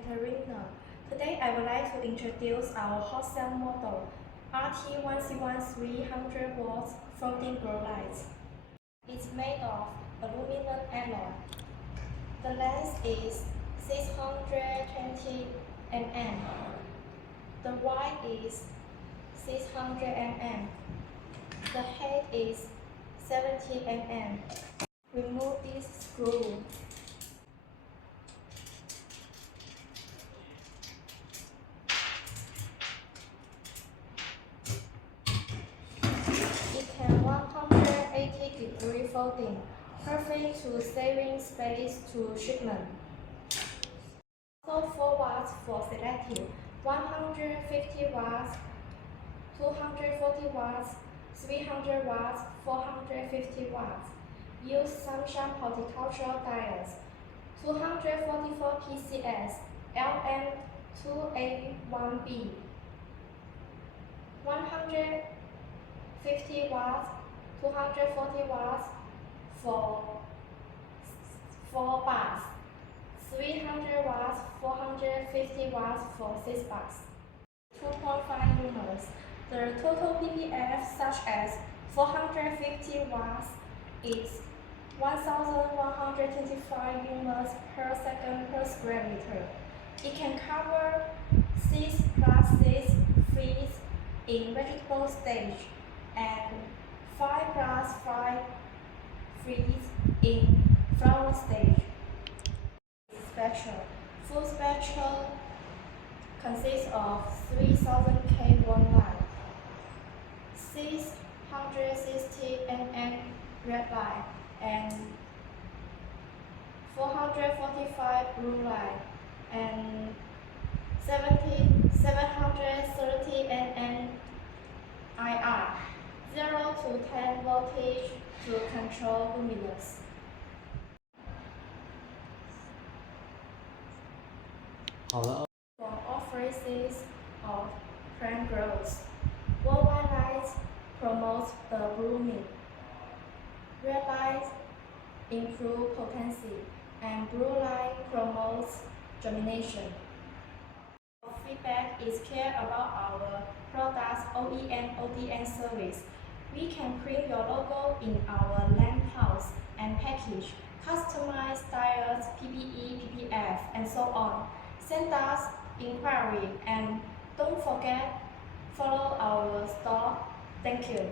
Katerina. Today I would like to introduce our hot cell model RT1C1 300 watts floating grow lights. It's made of aluminum alloy. The length is 620 mm. The wide is 600 mm. The height is 70 mm. Remove this screw. It can 180-degree folding, perfect to saving space to shipment. Also 4 watts for selective, 150 watts, 240 watts, 300 watts, 450 watts. Use Samsung horticultural diodes. 244 PCS, LM2A1B. 150 watts, 240 watts for 4 bars. 300 watts, 450 watts for 6 bars. 2.5 lumens. The total ppf, such as 450 watts, is 1125 lumens per second per square meter. It can cover 6 plus 6 feet in vegetable stage and 5 plus 5 feet in flower stage. Spectrum. Full spectrum consists of 3000 K1 light, 660 nm red light, and 445 blue light, and 730 nm IR, 0 to 10 voltage to control luminance. For all phases of plant growth, white light promotes the blooming, red light improves potency, and blue light promotes germination. Our feedback is care about our products OEM ODM service. We can print your logo in our lamp house and package, customize diodes, PPE, PPF, and so on. Send us inquiry and don't forget follow our store. Thank you.